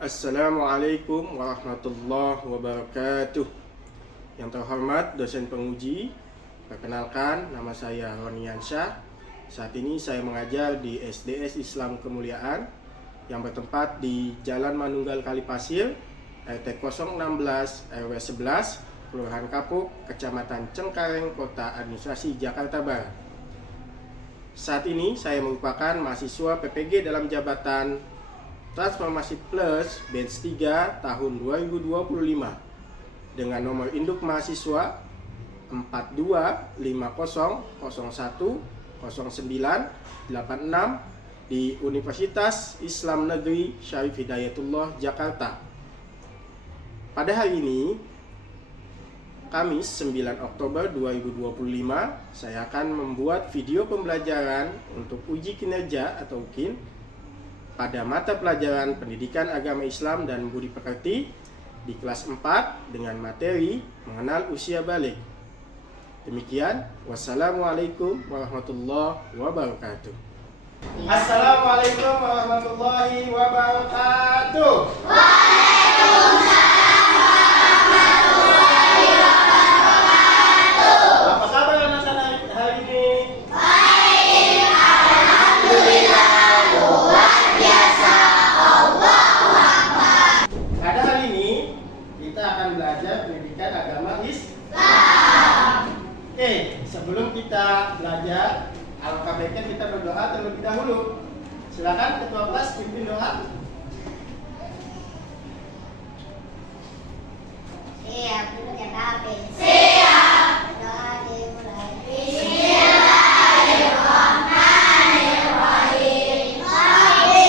Assalamualaikum warahmatullahi wabarakatuh. Yang terhormat dosen penguji, perkenalkan nama saya Ronian Syah. Saat ini saya mengajar di SDS Islam Kemuliaan yang bertempat di Jalan Manunggal Kalipasir, RT 016 RW 11, Kelurahan Kapuk, Kecamatan Cengkareng, Kota Administrasi Jakarta Barat. Saat ini saya merupakan mahasiswa PPG dalam jabatan Transformasi Plus Batch 3 tahun 2025 dengan nomor induk mahasiswa 4250010986 di Universitas Islam Negeri Syarif Hidayatullah Jakarta. Pada hari ini, Kamis 9 Oktober 2025, saya akan membuat video pembelajaran untuk uji kinerja atau UKIN pada mata pelajaran Pendidikan Agama Islam dan Budi Pekerti di kelas 4 dengan materi mengenal usia balik. Demikian, wassalamualaikum warahmatullahi wabarakatuh. Assalamualaikum warahmatullahi wabarakatuh. Waalaikumsalam warahmatullahi wabarakatuh. Apa kabar anak-anak hari ini? Baik, alhamdulillah. Luar biasa. Allahu Akbar. Pada hari ini kita akan belajar pendidikan agama Islam. Oke, sebelum kita belajar, alangkah baiknya kita berdoa terlebih dahulu. Silakan ketua kelas pimpin doa. Siap, dulu ya Nabi. Siap. Doa dimulai. Bismillahirrahmanirrahim. Rabbi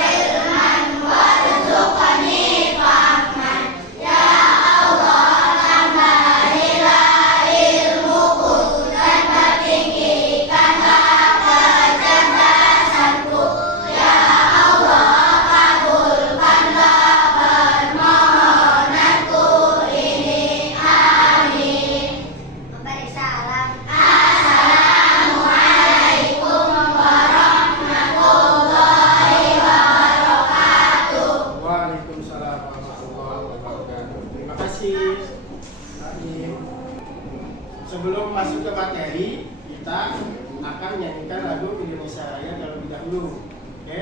ilman warzuqni fahman. Ya Allah, tambahilah ilmuku dan pertinggikanlah kecerdasanku. Ya Allah, kabulkanlah permohonanku ini. Amin. Memberi salam. Assalamualaikum warahmatullahi wabarakatuh. Waalaikumsalam warahmatullahi wabarakatuh. Terima kasih. Amin. Sebelum masuk ke materi, kita akan menyanyikan lagu Indonesia Raya terlebih dahulu. Oke?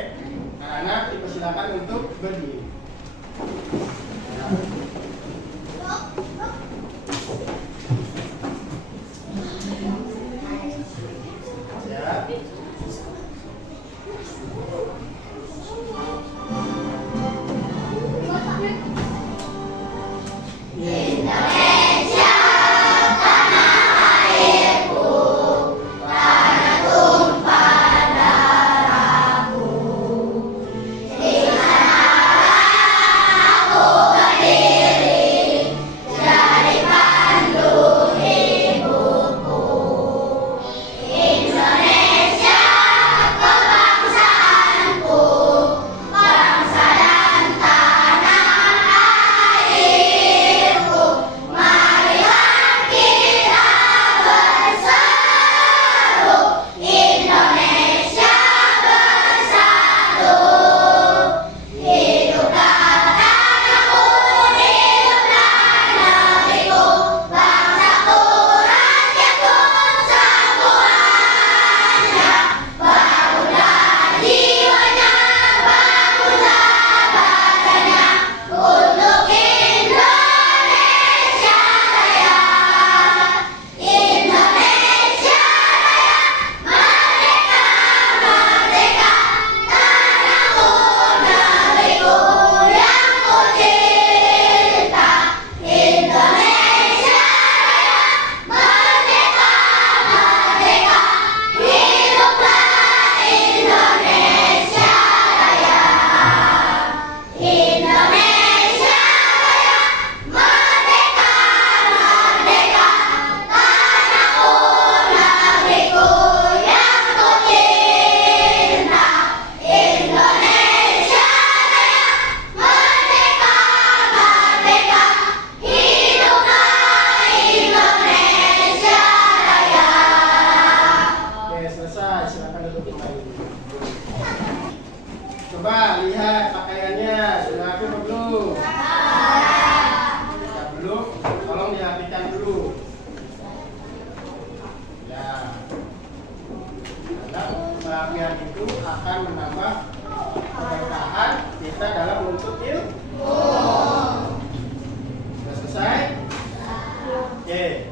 Anak-anak dipersilakan untuk berdiri. Siap. Indonesia, tanah airku, tanah tumpah darahku. Di sanalah aku berdiri. lihat pakaiannya, sudah rapi atau belum? Jika belum, tolong dirapikan dulu. Ya. Karena perapian itu akan menambah keberkahan kita dalam menuntut ilmu. Sudah selesai? Oke.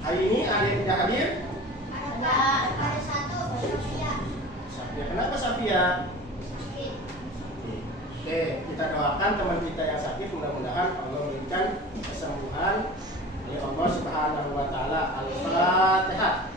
Hari ini ada yang tidak hadir? Ada satu, Sofia. Safia. Kenapa Safia? Sakit. Oke, kita doakan teman kita yang sakit, mudah-mudahan Allah memberikan kesembuhan oleh Allah Subhanahu wa taala. Al-Fatihah.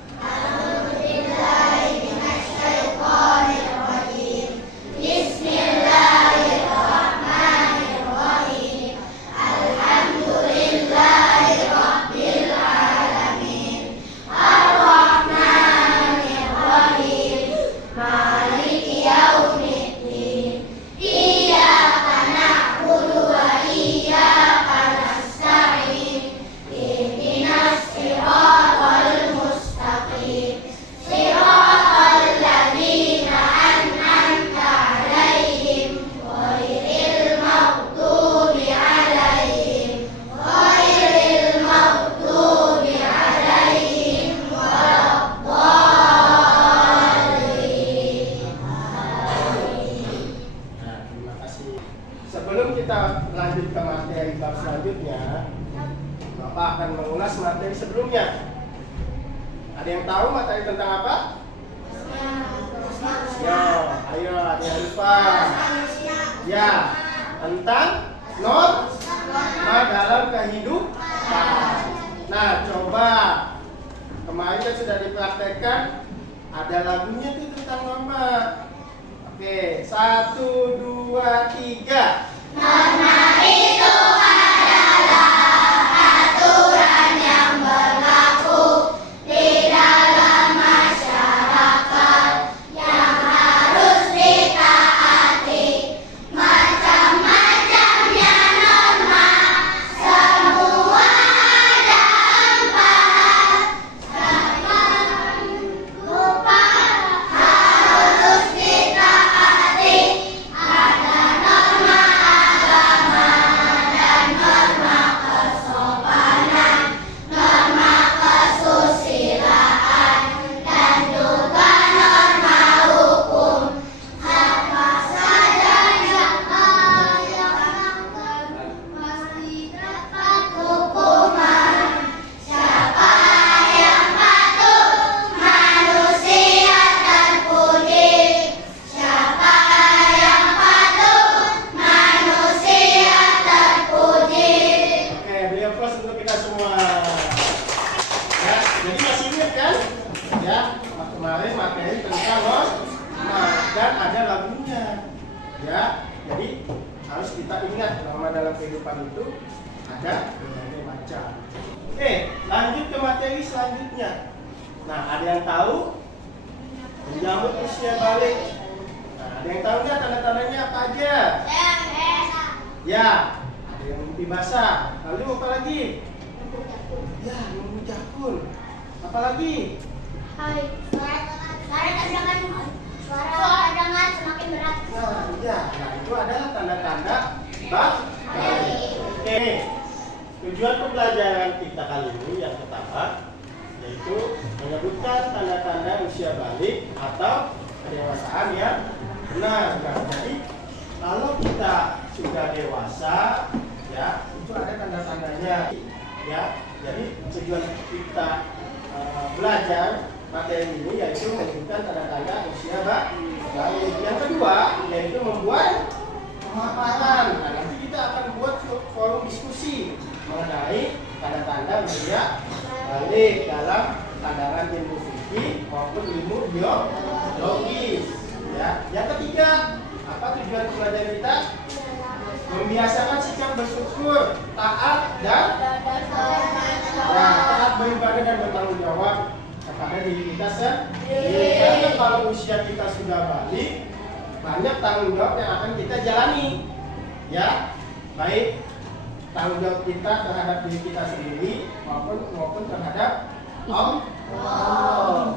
Sebelum kita lanjut ke materi bab selanjutnya, Bapak akan mengulas materi sebelumnya. Ada yang tahu materi tentang apa? Ya, ayo ada yang lupa. Ya, tentang norma dalam kehidupan. Nah, coba kemarin kan sudah dipraktekkan, ada lagunya tuh tentang norma. Oke, 1, 2, 3. Norma itu adalah aturan yang berlaku di dalam masyarakat yang harus ditaati. Macam-macamnya norma, semua ada 4. Jangan lupa harus ditaati. Ada norma agama dan norma kesopanan, norma kesusilaan, dan juga norma hukum. Apa saja yang melanggar pasti dapat hukuman. Siapa yang patuh, manusia terpuji. Siapa yang patuh, manusia terpuji. Oke, beri aplaus untuk kita semua. Ya, jadi masih ingat kan? Ya, kemarin materi tentang norma dan ada lagunya. Ya, jadi harus kita ingat norma dalam kehidupan itu ada berbagai macam. Oke, lanjut ke materi selanjutnya. Nah, ada yang tahu menyambut usia balik? Nah, ada yang tahu nggak tanda-tandanya apa aja? Ya, ada yang mimpi basah. Lalu apa lagi? Ya, mimpi jakun. Apa lagi? Hai, suara cadangan semakin berat. Nah, iya. Nah, itu adalah tanda-tanda balik. Oke. Tujuan pembelajaran kita kali ini yang pertama yaitu menyebutkan tanda-tanda usia balik atau kedewasaan yang benar. Nah, jadi kalau kita sudah dewasa, ya itu ada tanda-tandanya. Ya, jadi tujuan kita belajar materi ini yaitu menyebutkan tanda-tanda usia balik. Yang kedua yaitu membuat pemaparan. Nah, nanti kita akan buat forum diskusi mengenai tanda-tanda usia balik dalam pandangan ilmu fikih maupun ilmu biologis. Ya. Yang ketiga, apa tujuan pembelajaran kita? Membiasakan sikap bersyukur, taat dan taat beribadah dan bertanggung jawab kepada diri kita sendiri. Karena kalau usia kita sudah balik, banyak tanggung jawab yang akan kita jalani. Ya, baik tanggung jawab kita terhadap diri kita sendiri maupun terhadap Allah.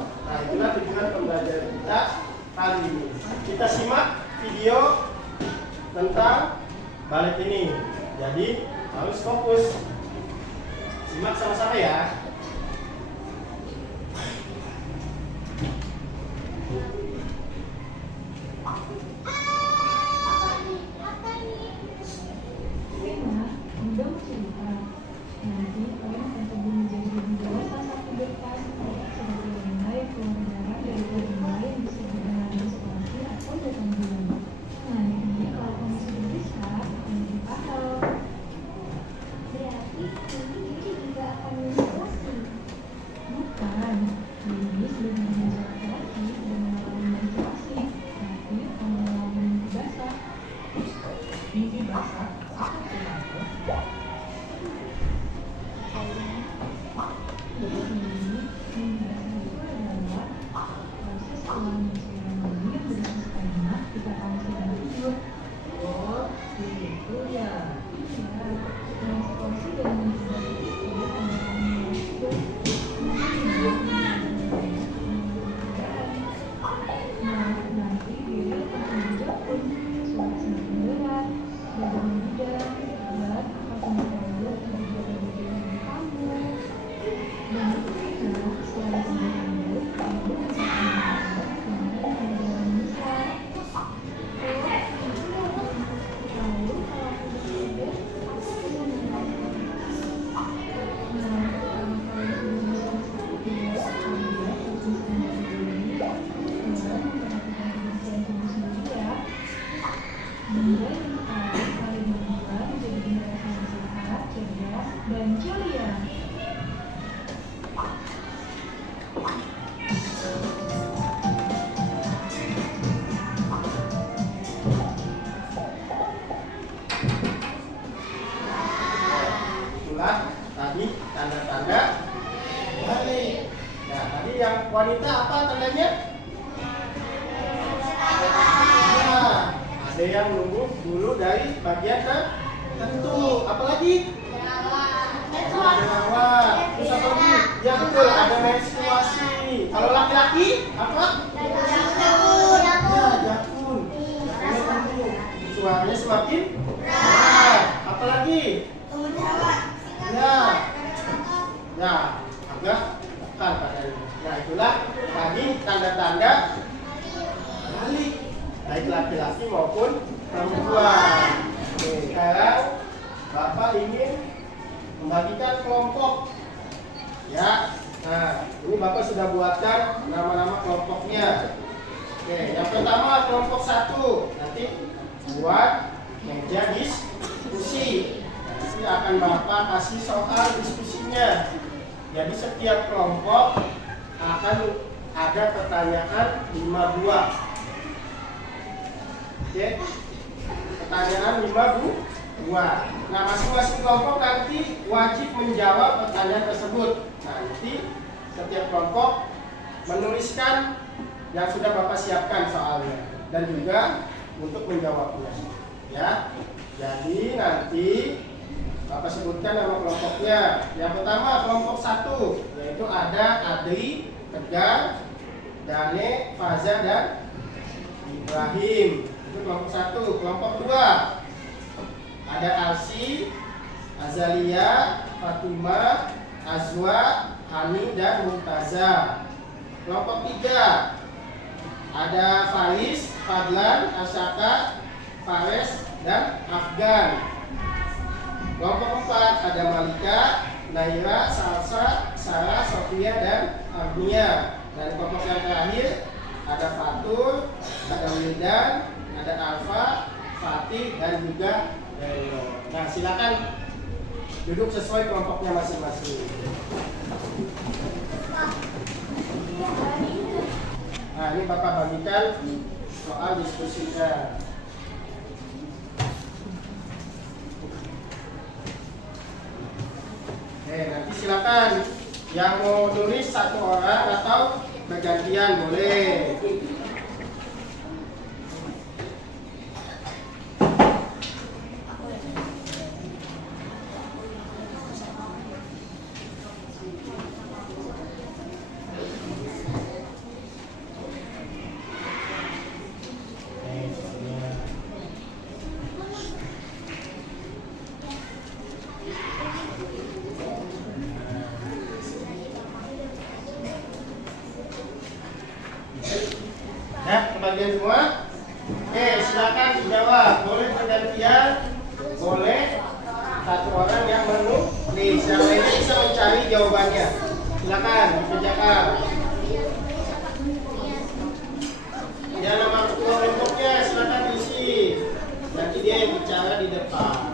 Nah, itulah tujuan pembelajaran kita kali ini. Kita simak video tentang balet ini. Jadi harus fokus. Simak sama-sama ya. Itulah tadi tanda-tanda balik. Nah, tadi yang wanita apa tandanya? Nah, ada yang nunggu dulu dari bagian tertentu. Apalagi? Jerawat. Terus apa lagi? Ya betul, ada menstruasi. Kalau laki-laki apa? Ya, jakun. Suaranya semakin berat. Apalagi? Ya, agak tekan padanya. Nah, itulah tadi tanda-tanda balik, baik laki-laki maupun perempuan. Oke, sekarang Bapak ingin membagikan kelompok. Ya, nah ini Bapak sudah buatkan nama-nama kelompoknya. Oke, yang pertama kelompok 1. Nanti buat meja diskusi. Nanti akan Bapak kasih soal diskusinya. Jadi setiap kelompok akan ada pertanyaan 5 buah. Oke, pertanyaan 5 buah. Nah, masing-masing kelompok nanti wajib menjawab pertanyaan tersebut. Nanti setiap kelompok menuliskan yang sudah Bapak siapkan soalnya dan juga untuk menjawabnya. Ya, jadi nanti Bapak sebutkan nama kelompoknya. Yang pertama kelompok 1, yaitu ada Adri, Tegar, Dane, Faza, dan Ibrahim. Itu kelompok 1. Kelompok 2 ada Arsi, Azalia, Fatima, Azwa, Hani, dan Mumtaza. Kelompok 3 ada Faris, Fadlan, Asaka, Fares, dan Afgan. Kelompok 4 ada Malika, Naira, Salsa, Sarah, Sofia, dan Agnia. Dan kelompok yang terakhir ada Fatur, ada Wildan, ada Alfa, Fatih, dan juga Delo. Nah, silakan duduk sesuai kelompoknya masing-masing. Nah, ini Bapak bagikan soal diskusinya. Nanti silakan yang mau nulis satu orang atau bergantian boleh. kalian semua? Oke, silakan dijawab. Boleh pergantian, boleh satu orang yang menulis, yang lainnya bisa mencari jawabannya. Silakan dikerjakan. Ya, nama ketua kelompoknya silakan diisi. Nanti dia yang bicara di depan.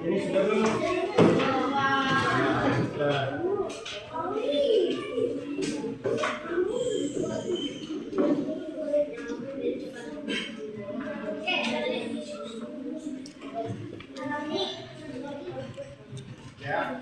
Ini sudah belum? Ya.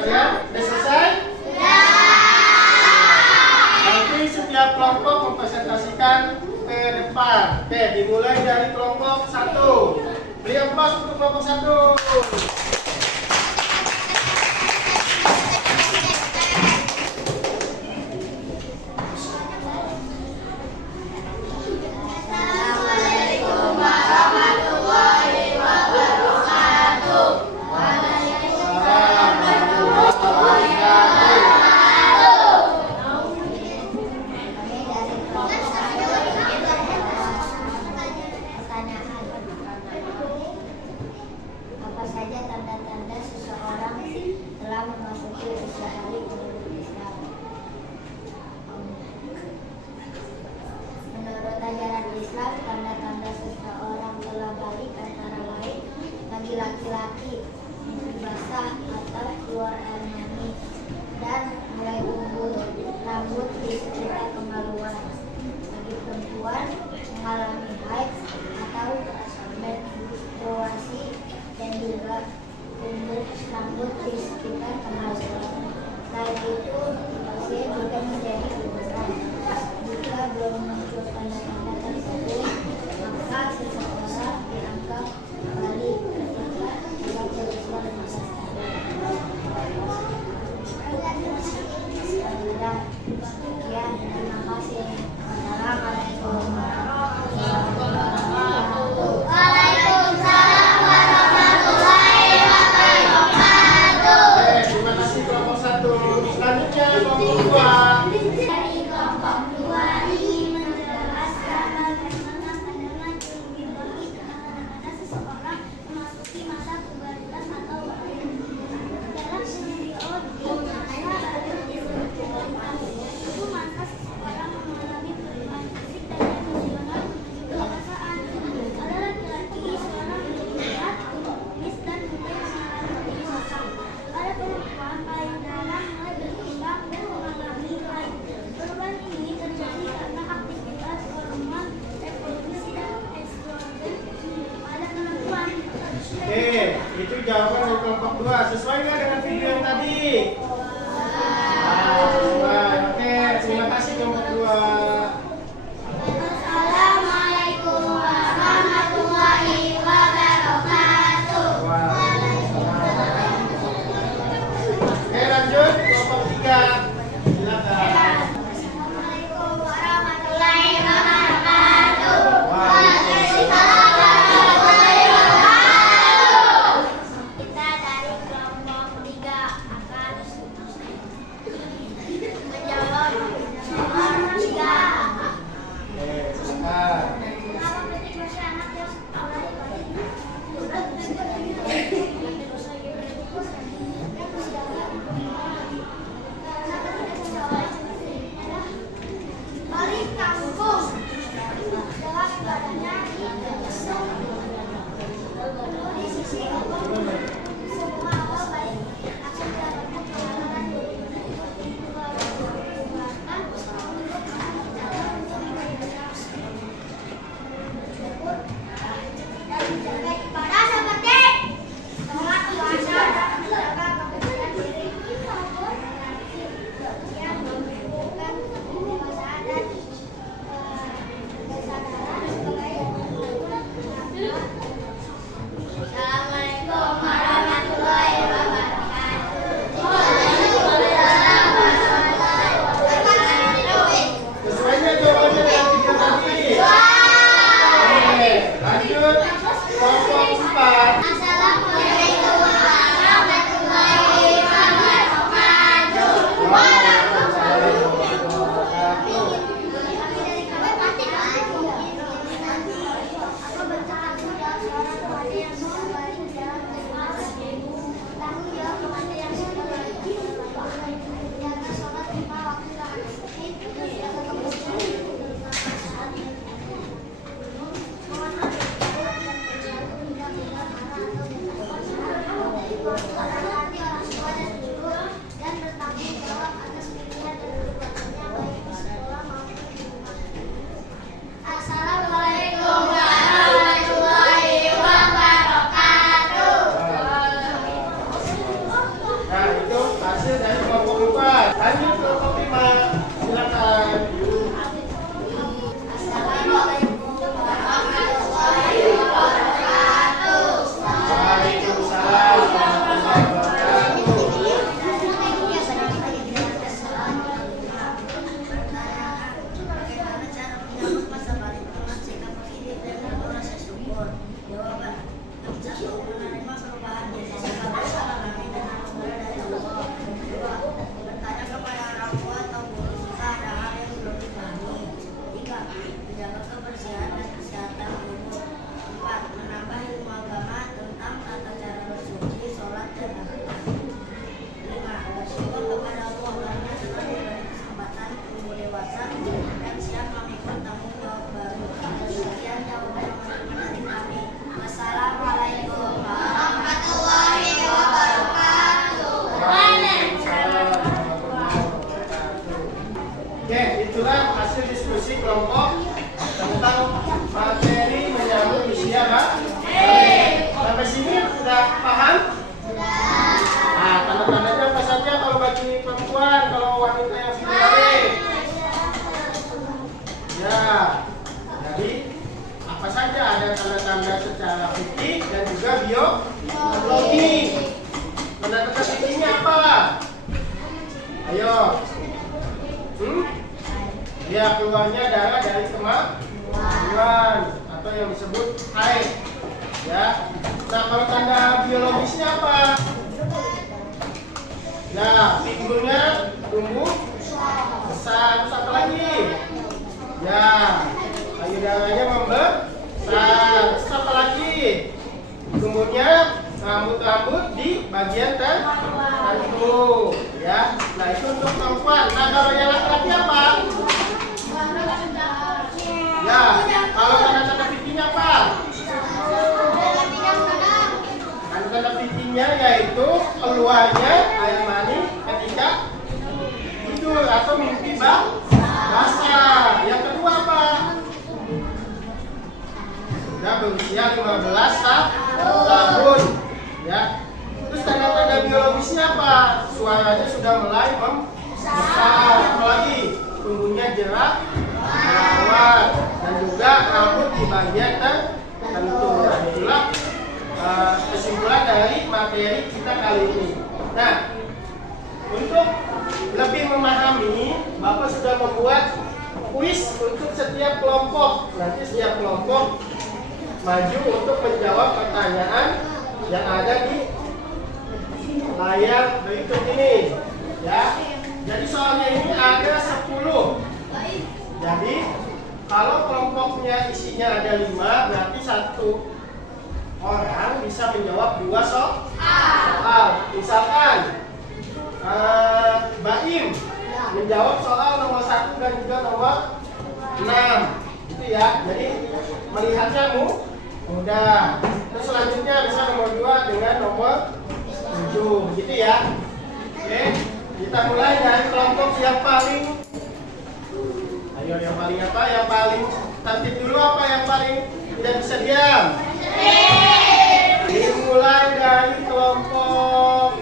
Ya, sudah selesai? Nanti setiap kelompok mempresentasikan ke depan. Oke, dimulai dari kelompok 1. Beri aplaus untuk kelompok 1. Apa saja Sekian, terima kasih. Assalamualaikum warahmatullahi wabarakatuh. Waalaikumsalam warahmatullahi wabarakatuh. Terima kasih kelompok 1. Selanjutnya kelompok 2. Dari kelompok 2 ingin menjelaskan bagaimana pandangan biologi terhadap seseorang memasuki masa pubertas atau balita. Dalam ilmu biologi, masa itu masa seseorang mengalami perubahan fisik dan emosional kedewasaan. Pada laki-laki, seorang melihat optimis dan mulai mengalami dewasa. Pada perempuan, payudara mulai berkembang dan mengalami haid. Perubahan ini terjadi karena aktivitas hormon reproduksi dan estrogen pada perempuan. Itu jawaban dari kelompok 2. Sesuai nggak dengan video yang tadi? Sesuai. Terima kasih kelompok 2. Assalamualaikum warahmatullahi wabarakatuh. Lanjut kelompok 3. Silakan. Assalamualaikum warahmatullahi wabarakatuh. Kita dari kelompok 5 Ya, keluarnya darah dari kemaluan atau yang disebut haid. Ya. Nah, kalau tanda biologisnya apa? Nah, pinggulnya tumbuh besar. Terus apa lagi? Ya, payudaranya membesar. Terus apa lagi? Tumbuhnya rambut-rambut di bagian tertentu. Ya, nah itu untuk perempuan. Nah, kalau yang laki-laki apa? Ya, kalau tanda-tanda pipinya apa? Tanda pipinya yaitu keluarnya air mani ketika tidur atau mimpi basah. Yang kedua apa? Sudah berusia 15 tahun. Ya. Terus tanda-tanda biologisnya apa? Suaranya sudah mulai membesar. Apalagi tubuhnya jerak, jerawat, dan juga rambut di bagian tertentu. Nah, itulah kesimpulan dari materi kita kali ini. Nah, untuk lebih memahami, Bapak sudah membuat kuis untuk setiap kelompok. Nanti setiap kelompok maju untuk menjawab pertanyaan yang ada di layar berikut ini. Ya. Jadi soalnya ini ada 10. Jadi kalau kelompoknya isinya ada 5, berarti 1 orang bisa menjawab 2 soal. Misalkan Baim menjawab soal nomor 1 dan juga nomor 6. Itu ya. Jadi melihatnya mudah. Terus selanjutnya bisa nomor 2 dengan nomor 7. Gitu ya. Oke. Kita mulai dari kelompok yang paling. Ayo, yang paling apa? Yang paling tertib dulu apa? Yang paling tidak bisa diam? Dimulai dari kelompok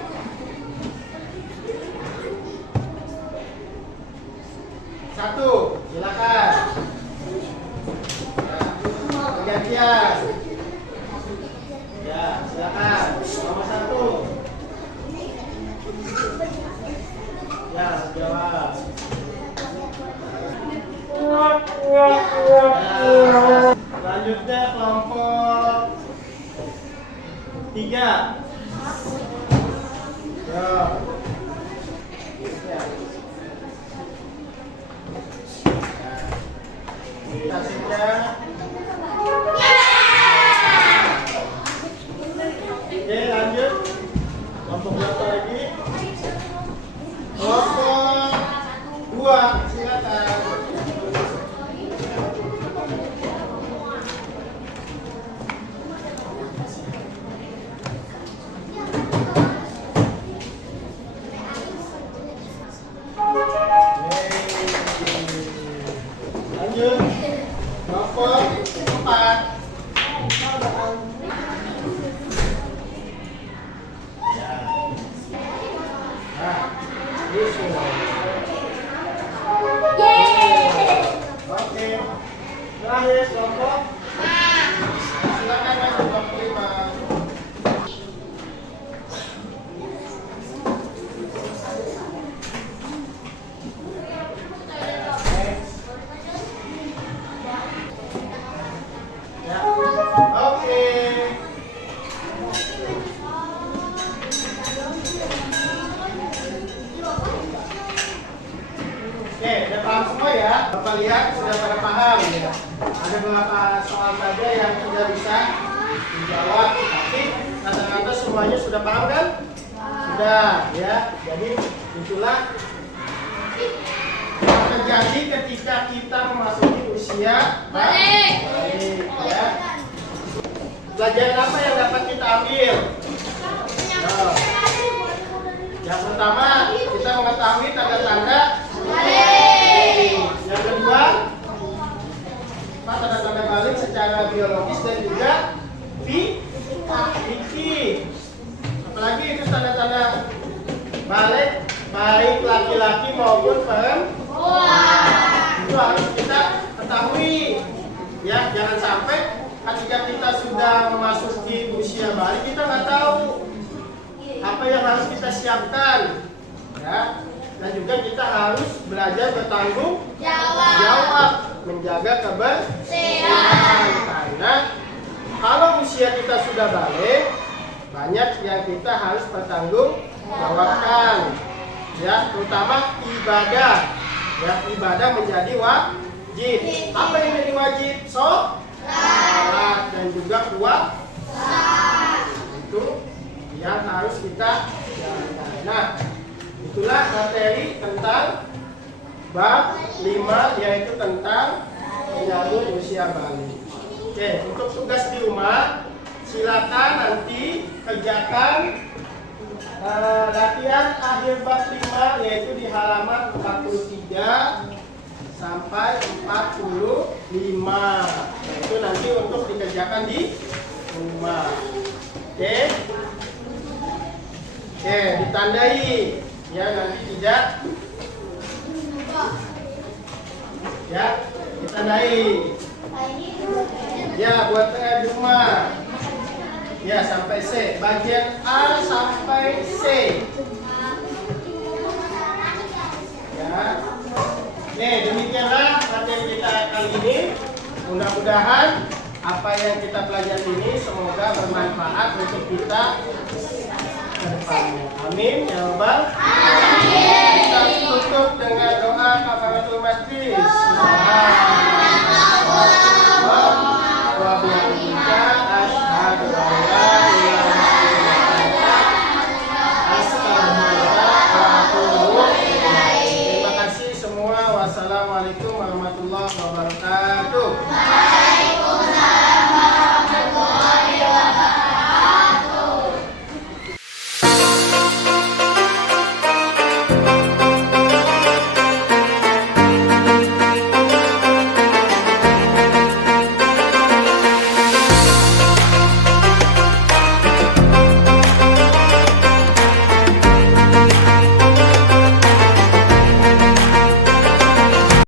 satu, silakan. Gantian. Ya, silakan. Nomor 1. Ya, jawab. Ya, selanjutnya kelompok 3. Ya. Hasilnya. Oke, lanjut. Kelompok berapa lagi? Kelompok 2, silakan. Lanjut. Kelompok 4. Oke. Terakhir kelompok. Silakan maju kelompok 5. Ya. Oke. Oke, udah paham semua ya? Bapak lihat sudah pada paham ya. Ada beberapa soal saja yang tidak bisa dijawab, tapi rata-rata semuanya sudah paham kan? Sudah ya. Jadi itulah yang terjadi ketika kita memasuki usia balik ya. Pelajaran apa yang dapat kita ambil? Nah, yang pertama kita mengetahui tanda-tanda balik. Yang kedua, tanda-tanda balik secara biologis dan juga fikih. Apalagi itu tanda-tanda balik baik laki-laki maupun perempuan. Itu harus kita ketahui. Ya, jangan sampai ketika kita sudah memasuki usia balik kita nggak tahu apa yang harus kita siapkan. Ya, dan juga kita harus harus belajar bertanggung jawab, menjaga kebersihan. Karena kalau usia kita sudah balik, banyak yang kita harus bertanggung jawabkan. Ya, terutama ibadah. Ya, ibadah menjadi wajib. Apa yang menjadi wajib? Salat dan juga puasa. Itu yang harus kita jalankan. Nah, itulah materi tentang bab 5, yaitu tentang menyambut usia balik. Oke, untuk tugas di rumah, silakan nanti kerjakan latihan akhir bab 5, yaitu di halaman 43 sampai 45. Itu nanti untuk dikerjakan di rumah. Oke, ditandai ya, nanti tidak ya, ditandai ya buat di rumah ya, sampai C, bagian A sampai C ya. Oke, demikianlah materi kita kali ini. Mudah-mudahan apa yang kita pelajari ini semoga bermanfaat untuk kita ke depannya. Amin ya rabbal alamin.